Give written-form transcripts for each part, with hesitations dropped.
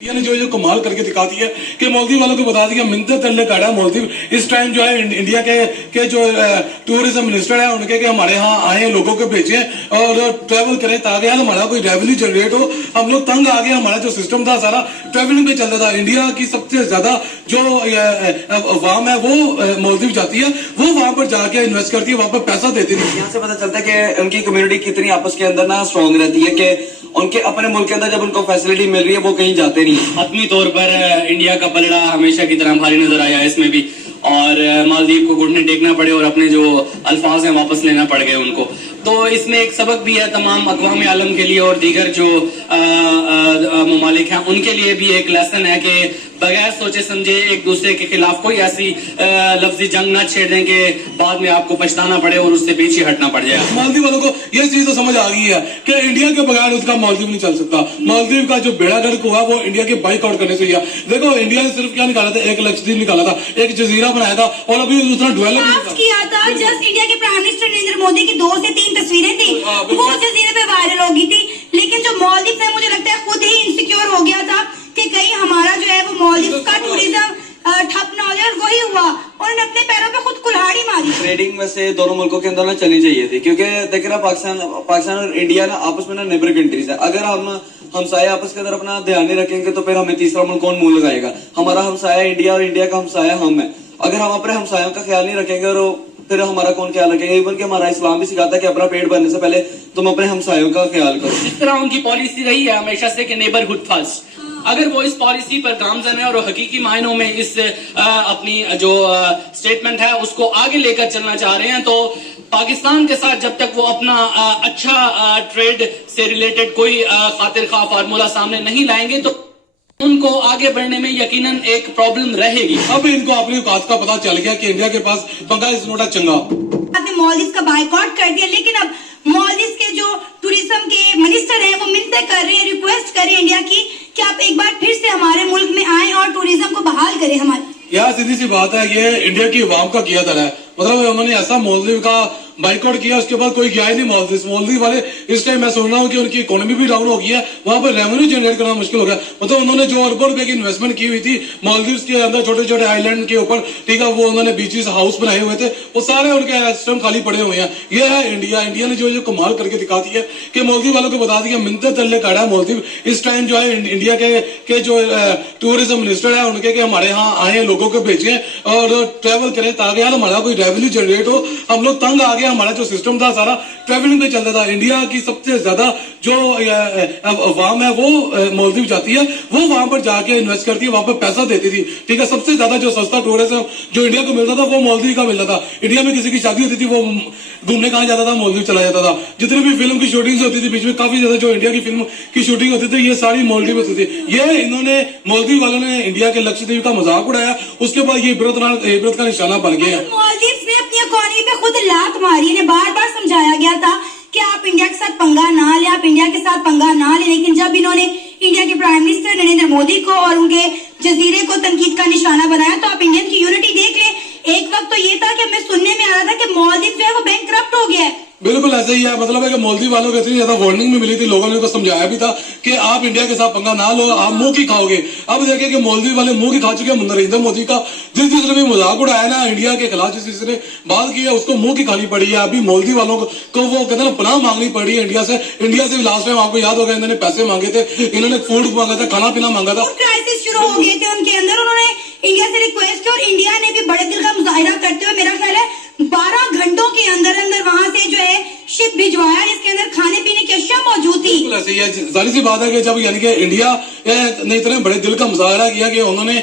India ने जो कमाल करके दिखा दी है कि मालदीव वालों को बता दिया मिन्नत तल्ले काटा है मालदीव। इस टाइम जो है इंडिया के जो टूरिज्म मिनिस्टर है उनके हमारे यहाँ आए लोगों को भेजे और ट्रैवल करें ताकि हमारा कोई रेवेन्यू जनरेट हो। हम लोग तंग आ गए, हमारा जो सिस्टम था सारा ट्रैवलिंग पे चलता था। इंडिया की सबसे ज्यादा जो अवाम है वो मालदीव जाती है, वो वहां पर जाके इन्वेस्ट करती है, वहां पर पैसा देती है। यहाँ से पता चलता है कि उनकी कम्युनिटी कितनी आपस के अंदर ना स्ट्रॉन्ग रहती है कि उनके अपने मुल्क के अंदर जब उनको फैसिलिटी मिल रही है वो कहीं जाते नहीं। हतमी तौर पर इंडिया का पलड़ा हमेशा की तरह भारी नजर आया इसमें भी, और मालदीव को घुटने टेकना पड़े और अपने जो अल्फाज हैं वापस लेना पड़ गए उनको। तो इसमें एक सबक भी है तमाम अक़वाम आलम के लिए और दीगर जो ममालिक हैं उनके लिए भी एक लेसन है कि बगैर सोचे समझे एक दूसरे के खिलाफ कोई ऐसी लफ्जी जंग ना छेड़ दें कि बाद में आपको पछताना पड़े और उससे पीछे हटना पड़ जाए। मालदीव वालों को ये चीज तो समझ आ गई है कि इंडिया के बगैर उसका मालदीव नहीं चल सकता। मालदीव का जो बेड़ा गर्क हुआ वो इंडिया के बाइकआउट करने से हुआ। देखो इंडिया ने सिर्फ क्या निकाला था, एक लक्षद्वीप निकाला था, एक जजीरा बनाया था और अभी दूसरा डेवलप किया था। जस्ट इंडिया के प्राइम मिनिस्टर नरेंद्र मोदी की 2 से 3 तस्वीरें थी, वो जजीरे पे वायरल हो गई थी। लेकिन जो मालदीव है मुझे लगता है खुद ही इनसिक्योर हो गया था कि कहीं हमारा जो है वो मालदीव का टूरिज्म ठप ना हो जाए, और वही हुआ। उन्होंने अपने पैरों पे खुद कुल्हाड़ी मारी। ट्रेडिंग वैसे दोनों मुल्कों के अंदर ना चलनी चाहिए थी, क्योंकि देखिए ना पाकिस्तान और इंडिया ना आपस में ना नेबर कंट्रीज है। अगर हमसाए आपस के अंदर अपना ध्यान नहीं रखेंगे तो फिर हमें तीसरा मुल्क कौन मुंह लगाएगा। हमारा हमसाया इंडिया और इंडिया का हमसाया हम है। अगर हम अपने हमसायों का ख्याल नहीं रखेंगे और फिर हमारा कौन ख्याल रखेगा। इवन कि हमारा इस्लाम भी सिखाता है कि अपना पेट भरने से पहले तुम अपने हमसायों का ख्याल करो। जिस तरह उनकी पॉलिसी रही है हमेशा से कि नेबरहुड फर्स्ट, अगर वो इस पॉलिसी पर गामजन है और हकीकी मायनों में इस अपनी जो स्टेटमेंट है उसको आगे लेकर चलना चाह रहे हैं, तो पाकिस्तान के साथ जब तक वो अपना अच्छा ट्रेड से रिलेटेड कोई खातिर खा फार्मूला सामने नहीं लाएंगे तो उनको आगे बढ़ने में यकीनन एक प्रॉब्लम रहेगी। अब इनको अपनी औकात का पता चल गया कि इंडिया के पास पंगा इस नोटा चंगा। आपने मालदीव का बाइकआउट कर दिया, लेकिन अब मालदीव के जो टूरिज्म के मिनिस्टर हैं वो मिन्नतें कर रहे हैं, रिक्वेस्ट कर रहे हैं इंडिया की कि आप एक बार फिर से हमारे मुल्क में आएं और टूरिज्म को बहाल करें हमारे। यार सीधी सी बात है, ये इंडिया की अवाम का किया धरा है। मतलब उन्होंने ऐसा मालदीव का बाइकआउट किया, उसके बाद कोई गया ही नहीं मालदीव वाले। इस टाइम मैं सुन रहा हूँ कि उनकी इकोनॉमी भी डाउन हो गई है, वहां पर रेवेन्यू जनरेट करना मुश्किल हो गया। मतलब उन्होंने जो अरबों रुपए की इन्वेस्टमेंट की हुई थी मालदीव के अंदर छोटे छोटे आइलैंड के ऊपर, ठीक है, वो उन्होंने बीचेस हाउस बनाए हुए थे, वो सारे उनके सिस्टम खाली पड़े हुए हैं। ये है इंडिया। इंडिया ने जो कमाल करके दिखा दी है कि मालदीव वालों को बता दिया मिन्नत तल्ले काटा है मालदीव। इस टाइम जो है इंडिया के जो टूरिज्म मिनिस्टर है उनके हमारे यहाँ आए लोगों को भेजे और ट्रैवल करें ताकि हमारा कोई रेवेन्यू जनरेट हो। हम लोग तंग आ गए, हमारा जो सिस्टम था सारा ट्रैवलिंग पे चलता था। इंडिया की सबसे ज्यादा जो अवाम है वो मालदीव जाती है, वो वहां पर जाके इन्वेस्ट करती है, वहां पर पैसा देती थी, ठीक है। सबसे ज्यादा जो सस्ता टूरिज्म जो इंडिया को मिलता था वो मालदीव का मिलता था। इंडिया में किसी की शादी होती थी वो घूमने कहाँ जाता था, मालदीव चला जाता था। जितनी भी फिल्म की शूटिंग होती थी बीच में काफी ज्यादा जो इंडिया की फिल्म की शूटिंग होती थी ये सारी मालदीव होती थी। ये इन्होंने मालदीव वालों ने इंडिया के लक्षद्वीप का मजाक उड़ाया, उसके बाद ये इबरत का निशाना बन गया। मालदीव ने अपनी इकोनॉमी पे खुद लात मारी ने। बार बार समझाया गया था कि आप इंडिया के साथ पंगा ना ले, आप इंडिया के साथ पंगा ना ले, लेकिन जब इन्होंने इंडिया के प्राइम मिनिस्टर नरेंद्र मोदी को और उनके जजीरे को तनकीद का निशाना बनाया तो आप इंडियन की यूनिटी देख ले। एक वक्त तो ये था कि हमें सुनने में आ रहा था कि मालदीव जो है वो बैंकरप्ट हो गया है। बिल्कुल ऐसा ही है। मतलब है कि मालदीव वालों को इतनी ज्यादा वार्निंग भी मिली थी, लोगों ने उनको समझाया भी था कि आप इंडिया के साथ पंगा ना लो, आप मुंह की खाओगे। अब देखें कि मालदीव वाले मुंह की खा चुके हैं। नरेंद्र मोदी का जिसने भी मजाक उड़ाया ना इंडिया के खिलाफ, जिसने बात की है उसको मुंह की खानी पड़ी है। अभी मालदीव वालों को वो कहते हैं पनाह मांगनी पड़ी है इंडिया से। इंडिया से लास्ट टाइम आपको याद होगा इन्होंने पैसे मांगे थे, इन्होंने फूड मांगा था, खाना पीना मांगा था। क्राइसिस शुरू हो गए थे उनके अंदर, उन्होंने इंडिया से रिक्वेस्ट की और इंडिया ने भी बड़े दिल का मुजाहिरा करते हुए मेरा ख्याल है 12 घंटों के अंदर वहां से जो है शिप भिजवाया जिसके अंदर खाने पीने की अशिया मौजूद थी। ऐसे ही है। जाहिर सी बात है कि जब यानी कि इंडिया ने इतने बड़े दिल का मुजाहरा किया कि उन्होंने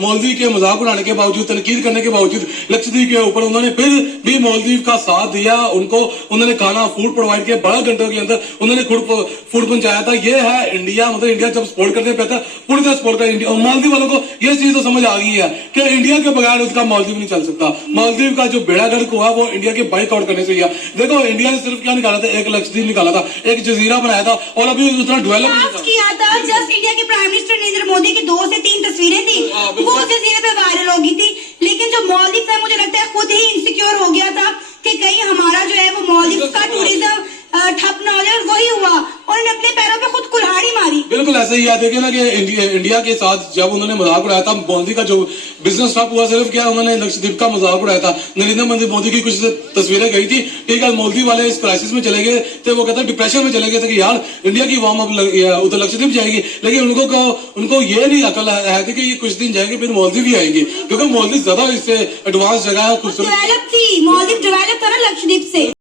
मालदीव के मजाक उड़ाने के बावजूद, तनकीद करने के बावजूद लक्षद्वीप के ऊपर उन्होंने फिर भी मालदीव का साथ दिया। उनको उन्होंने खाना फूड प्रोवाइड किया, 12 घंटों के अंदर उन्होंने फूड पहुंचाया था। ये है इंडिया। मतलब इंडिया जब सपोर्ट करते पैसा पूरी तरह सपोर्ट कर। मालदीव वालों को ये चीज तो समझ आ गई है कि इंडिया के बगैर उसका मालदीव नहीं चल सकता। मालदीव का जो बेड़ा गर्क हुआ वो इंडिया के बाइकआउट करने से हुआ। देखो इंडिया ने सिर्फ क्या निकाला था, एक लक्षद्वीप निकाला था, एक जजीरा बनाया था और अभी दूसरा डेवलप किया था। जस्ट इंडिया के प्राइम मिनिस्टर नरेंद्र मोदी की 2 से 3 तस्वीरें थी, वो जजीरे पे वायरल हो गई थी। लेकिन जो मालदीव है मुझे लगता है खुद ही इनसिक्योर हो गया था कि कहीं हमारा जो है वो मालदीव का टूरिज्म ठप ना हो जाए, और वही हुआ, उन्होंने अपने पैरों पे खुद कुल्हाड़ी मारी। बिल्कुल ऐसे ही है। देखिए ना कि इंडिया के साथ जब उन्होंने मजाक उड़ाया था, मोदी का जो बिजनेस ठप हुआ सिर्फ क्या, उन्होंने लक्षद्वीप का मजाक उड़ाया था। नरेंद्र मोदी की कुछ तस्वीरें गई थी, ठीक है, मोदी वाले इस क्राइसिस में चले गए थे, वो कहते हैं डिप्रेशन में चले गए थे कि यार इंडिया की आवाम अब उधर लक्षद्वीप जाएगी, लेकिन उनको ये नहीं अकल है कि ये कुछ दिन जाएंगे फिर मालदीव भी आएंगे, क्योंकि मालदीव ज्यादा इससे एडवांस जगह है, खूबसूरत डेवलप थी, मालदीव डेवलप था ना लक्षद्वीप से।